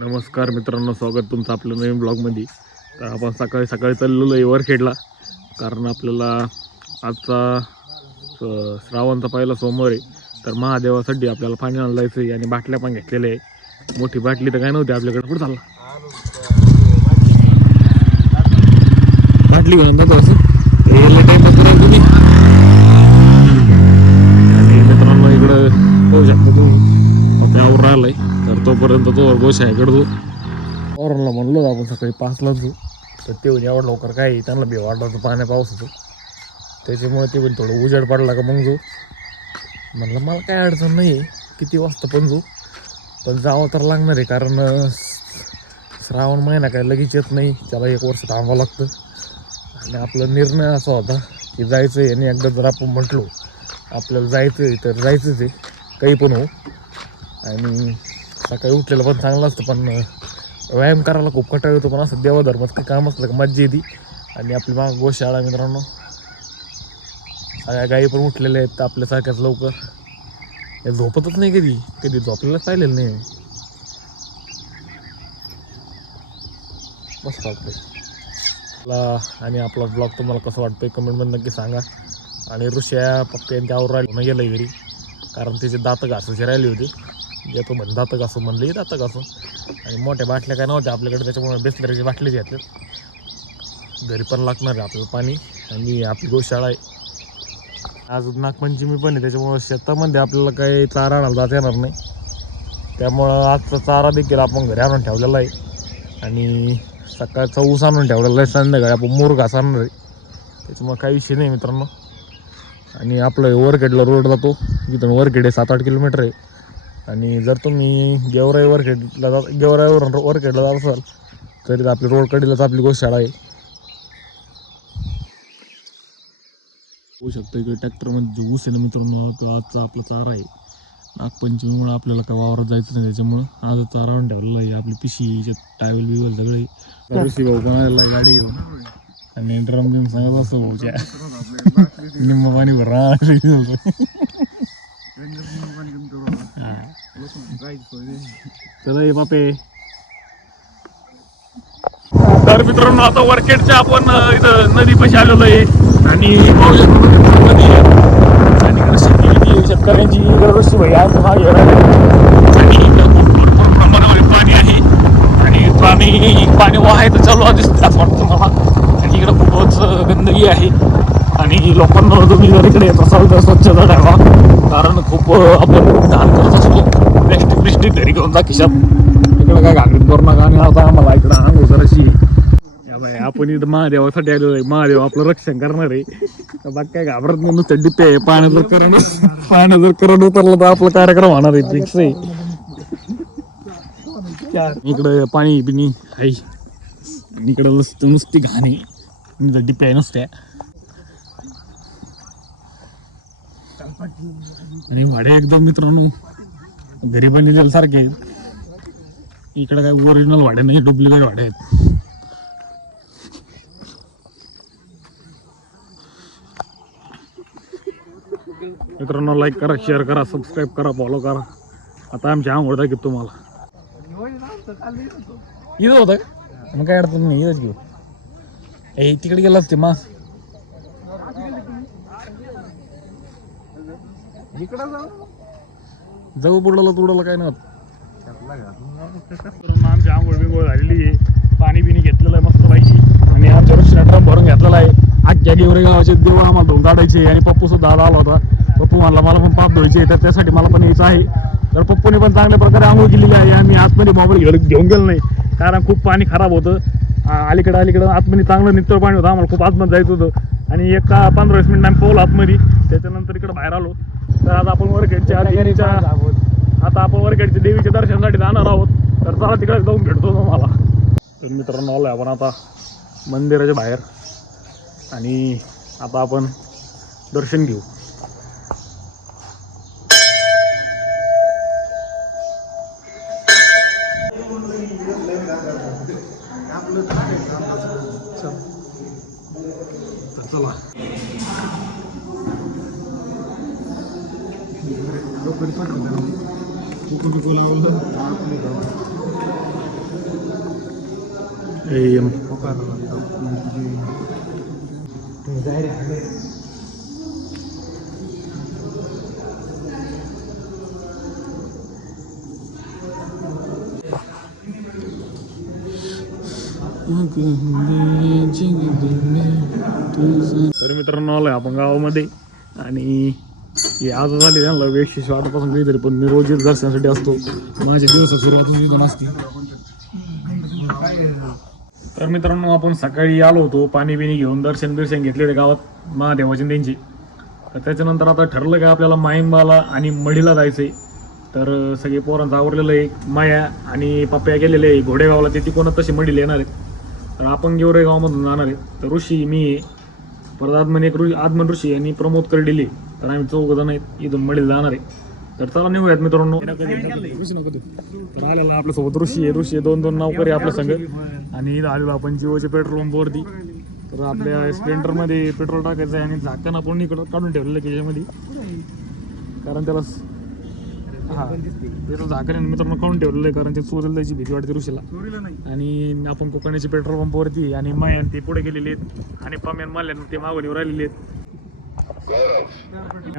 नमस्कार मित्रांनो, स्वागत तुमचं आपल्या नवीन ब्लॉगमध्ये. तर आपण सकाळी सकाळी चाललेलो आहे वरखेडला, कारण आपल्याला आजचा श्रावणचा पहिला सोमवार आहे. तर महादेवासाठी आपल्याला पाणी आणायला जायचं आहे आणि बाटल्या पण घेतलेल्या आहे. मोठी बाटली तर काय नव्हती आपल्याकडे. कुठं चालला बाटली घेऊन जातो असं टाइम तुम्ही. आणि मित्रांनो इकडं पाहू शकता तुम्ही त्यावर राहिलाय. तर तोपर्यंत तो गोशाळ्याकडे जाऊ. औरणला म्हणलो आपण सकाळी 5ला जाऊ, तर ते एवढं लवकर काय त्यांना बी वाटलं पाण्या पावसाचं, त्याच्यामुळे ते पण थोडं उजेड पडला का मग जाऊ. म्हणलं मला काय अडचण नाही, किती वाजता पण जाऊ, पण जावं तर लागणार आहे. कारण श्रावण महिना काय लगेच येत नाही, त्याला 1 वर्ष थांबावं लागतं. आणि आपला निर्णय असा होता की जायचं आहे. आणि एकदा जर आपण म्हटलो आपल्याला जायचं आहे तर जायचंच आहे, काही पण हो. आणि सकाळी उठलेलं पण चांगलं असतं, पण व्यायाम करायला खूप कटाळ येतो. पण असं देवाधर्मात काही काम असलं का मज्जा येते. आणि आपली माग गोशाळा मित्रांनो, सगळ्या गाई पण उठलेल्या आहेत आपल्यासारख्याच लवकर. या झोपतच नाही, कधी कधी झोपलेलंच पाहिलेलं नाही. मस्त वाटतंय. आणि आपला ब्लॉग तुम्हाला कसं वाटतंय कमेंटमध्ये नक्की सांगा. आणि ऋषा पप्पी त्यावर राहिली गेलं घरी, कारण तिचे दात घासायचे राहिले होते. येतो म्हण दात घासू, म्हणलं दात घासू. आणि मोठ्या बाटल्या काय नव्हत्या आपल्याकडे, त्याच्यामुळे बिसलरीची बाटली घेतली. घरी पण लागणार आहे आपल्याला पाणी. आणि आपली गोशाळा आहे. आज नागपंचमी पण आहे, त्याच्यामुळं शेतामध्ये आपल्याला काही चारा आणायला जाता येणार नाही. त्यामुळं आजचा चारा देखील आपण घरी आणून ठेवलेला आहे. आणि सकाळचा ऊस आणून ठेवलेला आहे, संध्याकाळी आपण मोर घास आणणार आहे. त्याच्यामुळे काही विषय नाही मित्रांनो. आणि आपलं वरखेडला रोड जातो, इथून वरखेड 7-8 किलोमीटर आहे. आणि जर तुम्ही गेवराईवरून वरखेडला जात असाल तरी आपली रोडकडेलाच आपली गोशाळा आहे. होऊ शकतं इकडे ट्रॅक्टरमध्ये जो ऊस आहे ना मित्रांनो, तो आजचा आपला चारा आहे. नागपंचमीमुळे आपल्याला काय वावरात जायचं नाही, त्याच्यामुळं आज चारा आणून ठेवलेला आहे. आपली पिशी टायवेल बिवेल सगळे ऋषी भाऊ पण आलेला आहे गाडी घेऊन. आणि ड्रम बिम सांगत असतो भाऊच्या निम्म पाणी भरा. चला ये बापे. तर मित्रांनो, आता वरखेडच्या आपण इथं नदीपाशी आलेलो आहे. आणि नदी आहे. आणि इकडे शेती शेतकऱ्यांची ऋषी भाई आहे मागे. आणि इकडं खूप भरपूर प्रमाणावर पाणी आहे. आणि पाणी वाहायचं चालू दिसतं असं वाटतं मला. आणि इकडं खूपच गंदगी आहे. आणि लोकांना तुम्ही जर इकडे येत असाल तर स्वच्छता ठेवा, कारण खूप आपण घाण करत असतो. प्लॅस्टिक घरी घेऊन जा खिशात. इकडं काय घागरीत करू नका. आणि आता आम्हाला इकडं आंघोळ जराशी आपण इथं महादेवासाठी आलेलो आहे. महादेव आपलं रक्षण करणार आहे. बाकी काय घाबरत नाही, नुसतं डिप्पे आहे. पाण्यात जर करण उतरलं तर आपला कार्यक्रम होणार आहे, फिक्स आहे. इकडं पाणी बिनी आहे. आणि इकडं नुसती घाण आहे, डिप्पे आहे नुसत्या. आणि वाडे एकदम मित्रांनो घरी बनलेले सारखे. इकडे काय ओरिजिनल वाडे नाही, डुप्लिकेट वाडे आहेत. मित्रांनो लाईक करा, शेअर करा, सबस्क्राईब करा, फॉलो करा. आता आमच्या आंघोळ दाखवतो तुम्हाला. इथं होतं का? मग काय अडचण नाही, इथंच घेऊ. ए तिकडे गेला ते मास जाऊ बुडाला तुडाला काय नाही. आमची आंघोळ बिंघोळ झालेली आहे, पाणी बिणी घेतलेलं आहे मस्त पाहिजे. आणि आमच्या ऋषीने ड्रम भरून घेतलेला आहे. आजच्या गेवरे गावाचे देऊळ आम्हाला धुवून काढायचे. आणि पप्पू सुद्धा आला होता. पप्पू म्हणला मला पण पाप धुवायचे, तर त्यासाठी मला पण यायचं आहे. तर पप्पूने पण चांगल्या प्रकारे आंघोळ केलेली आहे. आम्ही आतमध्ये मोबाईल घेऊन गेलो नाही, कारण खूप पाणी खराब होतं. अलीकडं आतमध्ये चांगलं नितळ पाणी होतं. आम्हाला खूप आतमध्ये जायचं होतं. आणि 15-20 मिनिट आम्ही पावलं आतमध्ये, त्याच्यानंतर इकडं बाहेर आलो. तर आता आपण वरखेडच्या देवीच्या दर्शनासाठी जाणार आहोत. तर चला तिकडे जाऊन भेटतो तुम्हाला. तर मित्रांनो आलोय आपण आता मंदिराच्या बाहेर. आणि आता आपण दर्शन घेऊ. चला AM. तर मित्रांनो आलोय आपण गावामध्ये आणि आज झाली त्यांना वेगळी वाटपासून काहीतरी, पण मी रोज दर्शनासाठी असतो. माझ्या दिवसाची सुरुवातच इथून असते. तर मित्रांनो आपण सकाळी आलो होतो, पाणी बिणी घेऊन दर्शन घेतले होते गावात महादेवाचे त्यांची. तर त्याच्यानंतर आता ठरलं का आपल्याला माईंबाला आणि मढीला जायचंय. तर सगळे पोरांचं आवरलेलं आहे. माया आणि पप्प्या गेलेले आहे घोडेगावला, ते तिकडून तसे मढीला येणार आहेत. तर आपण गेवरे गावामधून जाणार आहे. तर ऋषी, मी, परत आदमन ऋषी आणि प्रमोद कर्डिले, तर आम्ही 4 जण आहेत इथून मढीला जाणार आहे. तर चला निघूयात मित्रांनो. तर आलेला आपल्यासोबत ऋषी आहे. 2 नौकरी आपल्या संघ. आणि इथं आलेलो आपण जिओच्या पेट्रोल पंपवरती. तर आपल्या स्प्लेंडरमध्ये पेट्रोल टाकायचं आहे आणि झाकण आपण इकडं काढून ठेवलेलं त्याच्यामध्ये, कारण त्याला त्याचं झाकण मित्रांनो काढून ठेवलेलं आहे, कारण ते चोरीला त्याची भीती वाटते ऋषीला. आणि आपण कोकणाच्या पेट्रोल पंपवरती आणि मायान ते पुढे गेलेले आहेत आणि पम्यान माल्यान ते मागवणीवर आलेले आहेत.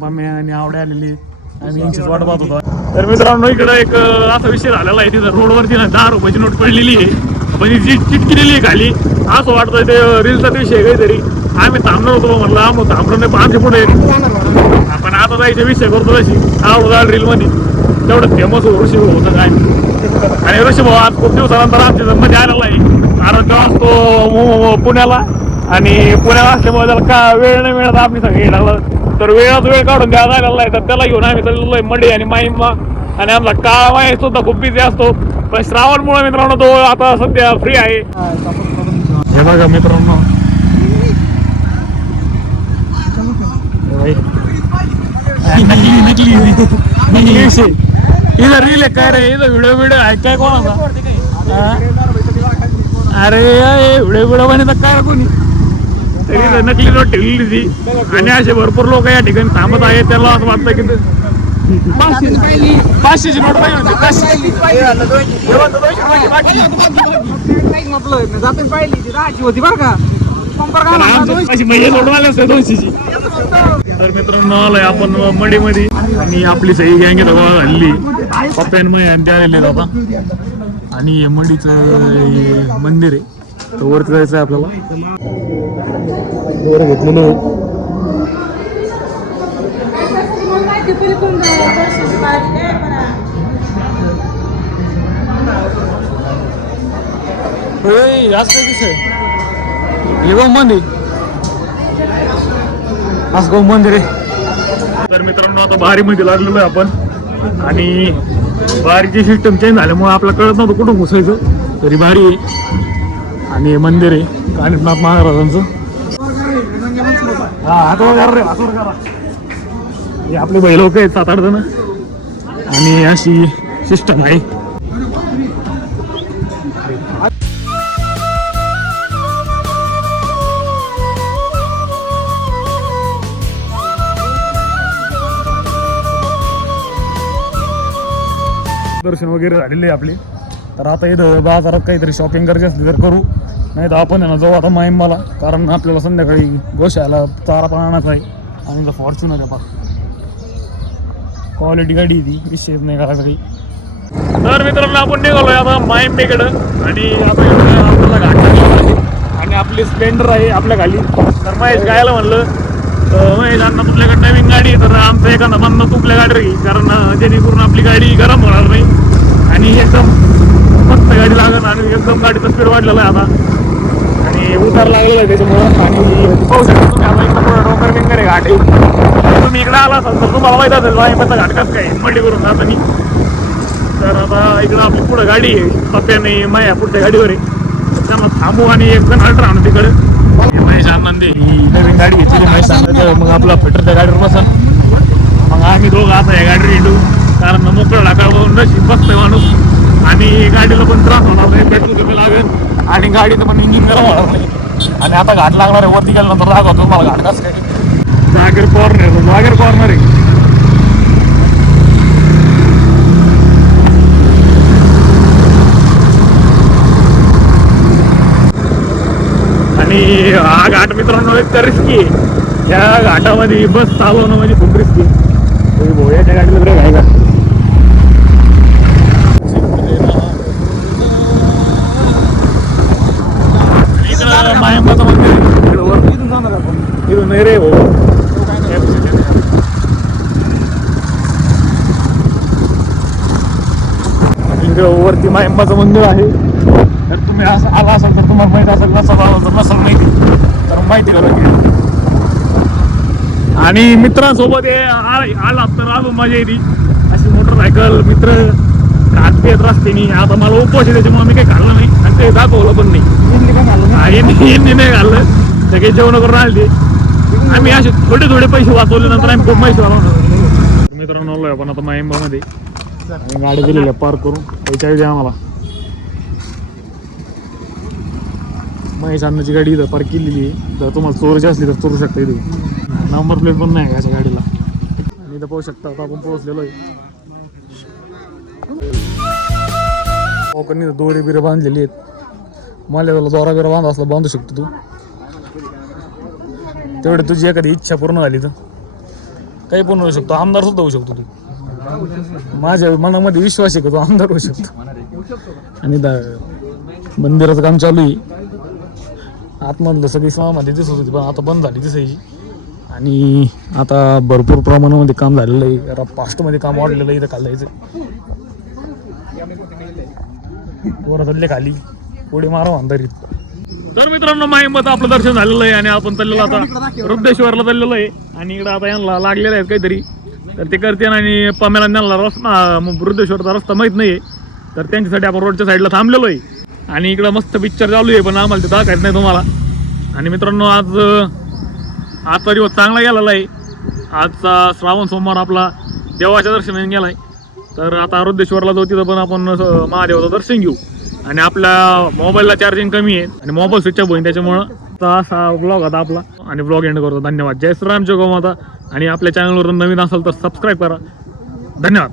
पम्या आणि आवड्या आलेले आहेत आणि यांचीच वाट पाहत होता. तर मित्रांनो इकडं एक असा विषय झालेला आहे, तिथं रोडवरती ना 10 रुपयाची नोट पडलेली आहे, पण जी चिटकिलेली आहे खाली. असं वाटतंय ते रीलचा विषय काहीतरी. आम्ही थांबणार होतो, म्हणलं आम्ही थांबलो नाही, पण आमच्या पुढे आपण आता जायचा विषय करतो तशी आवडा रील मध्ये. तेवढं फेमस ऋषी होतं काय. आणि ऋषी भाऊ आज खूप दिवसानंतर आमच्या मध्ये आलेला आहे, कारण तो असतो पुण्याला आणि पुण्याला असल्यामुळे त्याला का वेळ नाही मिळत आपली सगळी येणार. तर वेळ काढून द्यायला झालेला आहे. तर त्याला घेऊन आम्ही चाललो आहे मढी आणि माईमा. आणि आमचा काळा माई सुद्धा खूप बिझी असतो, पण श्रावणमुळे मित्रांनो तो आता सध्या फ्री आहे. हे बघा मित्रांनो, नकली विषय. इथं रील आहे काय रे, इथं व्हिडिओ आहे काय कोणाचा? अरे व्हिडिओ बनायचा काय कोणी तरी नकली नोट ठेवलेली ती. आणि असे भरपूर लोक या ठिकाणी थांबत आहेत. त्याला असं वाटतं की 500ची नोट पाहिजे. तर मित्रांनो आलोय आपण मडीमध्ये आणि आपली सही गँग हल्ली पप्प्यान मै आणि त्या आलेले आता. आणि मडीचं मंदिर आहे, तर वरती जायचं आहे आपल्याला. वर घेतलेलं आहे. आज काय विषय हे गो मंदिर, आज गो मंदिर आहे. तर मित्रांनो आता बारीमध्ये लागलेलो आहे आपण आणि बारीची सिस्टम चेंज झाल्यामुळे आपल्याला कळत नव्हतं कुठून घुसायचं. तरी बारी आहे आणि मंदिर आहे कानिफनाथ महाराजांचं. हा हातवर करा रे, हातवर करा. हे आपले बैल लोक आहेत 7-8 जण आणि अशी सिस्टम आहे. दर्शन वगैरे झालेले आहे आपले. तर आता इथं बाजारात काहीतरी शॉपिंग करायची असली तर करू, नाही तर आपण आहे ना जाऊ आता माईंबाला, कारण आपल्याला संध्याकाळी गोशाला चारा पाण्याचा आहे. आणि फॉर्च्युनर आहे पा, क्वालिटी गाडी ती विशेष नाही करा काही. तर मित्रांनो आपण निघालोय आता माईंबेकडं आणि आता आपल्याला घाट आहे आणि आपली स्प्लेंडर आहे आपल्या खाली. तर महेश गायला म्हणलं महेश अण्णा तुपल्याकडे नवीन गाडी आहे, तर आमचं एखादा म्हणणं तुपल्या गाडी राहील, कारण जेणेकरून आपली गाडी गरम होणार नाही आणि एकदम मस्त गाडी लागत. आणि एकदम गाडीचा स्पीड वाढलेला आहे आता आणि उतार लागलेला आहे त्याच्यामुळं. आणि पाहू शकता तुम्ही आता इकडं थोडं डोंगर बिंगर आहे घाट आहे. तुम्ही इकडे आला असाल तर तुम्हाला माहित असेल माहिती घाट कसं काय मंडी करून जात आणि. तर आता इकडं आपली पुढं गाडी आहे पप्प्याने माया पुढच्या गाडीवर आहे, त्यांना थांबू आणि एक जण हट राहणं तिकडे. महेश आनंद ही नवीन गाडी घेतली महेश आनंद, मग आपला फिटर त्या गाडीवर बसा. मग आम्ही दोघं आता या गाडीवर येऊ, कारण मोकळं ढाकाळून नशीब बसतोय माणूस आणि गाडीला पण त्रास होणार नाही, पेट्रोल कमी लागेल आणि गाडीचं पण इंजिन गरम होणार नाही. आणि आता घाट लागणार आहे, वरती गेल्यानंतर दाखवतो मला घाट कसं काय. जागेर कॉर्नर आहे. मित्रांनो एक तर रिस्की आहे या घाटामध्ये बस चालवणं म्हणजे खूप रिस्की आहे. भाऊ याच्या गाडीला ब्रेक आहे का? इकडं मायंबाचं मंदिर आहे. इथून जाणार आपण इथून नाही रे भाऊ. वरती मायंबाचं मंदिर आहे. तर तुम्ही असं आला असाल तर तुम्हाला माहिती असेल नसाल माहिती तर माहिती करा. आणि मित्रांसोबत आला तर अजून मजा येते. अशी मोटरसायकल मित्र खात येत रस्त्याने. आता मला उपवास आहे त्याच्यामुळे मी काही खाल्लं नाही आणि काही दाखवलं पण नाही. यांनी नाही खाल्लं सगळे जेवण करून आले. आम्ही असे थोडे पैसे वाचवले नंतर आम्ही खूप पैसे वाचवलं. मित्रांनो आलोय आपण आता मायंबामध्ये. गाडी दिलेली पार्क करून त्याच्या द्या आम्हाला. महेश अन्नाची गाडी इथं पार्क केलेली आहे. जर तुम्हाला चोरायची असली तर चोरू शकता. इथे नंबर प्लेट पण नाही याच्या गाडीला. आणि इथं पाहू शकता आता आपण पोहोचलेलो आहे. कोकणी दोरे बिरे बांधलेली आहेत. मला त्याला दोरा बिरा बांधा असला बांधू शकतो तू. तेवढे तुझी एखादी इच्छा पूर्ण झाली तर काही पण होऊ शकतो. आमदार सुद्धा होऊ शकतो तू. माझ्या मनामध्ये विश्वास आहे का तो आमदार होऊ शकतो. आणि मंदिराचं काम चालू आहे. आतमधलं सगळी समामध्ये दिसत होती पण आता बंद झाली दिसायची. आणि आता भरपूर प्रमाणामध्ये काम झालेलं आहे. जरा फास्टमध्ये काम वाढलेलं आहे. इथं खाल्लायचं वर चालले खाली पुढे मारा अंधारीत. तर मित्रांनो मायंबात आपलं दर्शन झालेलं आहे आणि आपण चाललेलो आता रुद्रेश्वरला चाललेलो आहे. आणि इकडं आता यांना लागलेलं आहेत काहीतरी तर ते करते. आणि पम्याला त्यांना रस्ता रुद्रेश्वरचा रस्ता माहीत नाही तर त्यांच्यासाठी आपण रोडच्या साईडला थांबलेलो आहे. आणि इकडं मस्त पिक्चर चालू आहे पण आम्हाला ते दाखवायचं नाही तुम्हाला. आणि मित्रांनो आजचा दिवस चांगला गेलेला आहे. आजचा श्रावण सोमवार आपला देवाच्या दर्शनाने गेला आहे. तर आता रुद्रेश्वरला जाऊ तिथं पण आपण महादेवाचं दर्शन घेऊ. आणि आपल्या मोबाईलला चार्जिंग कमी आहे आणि मोबाईल स्विच ऑफ होईल त्याच्यामुळं असा ब्लॉग आता आपला. आणि ब्लॉग एंड करतो. धन्यवाद. जय श्रीराम जय गोमाता. आणि आपल्या चॅनलवर नवीन असेल तर सबस्क्राईब करा. धन्यवाद.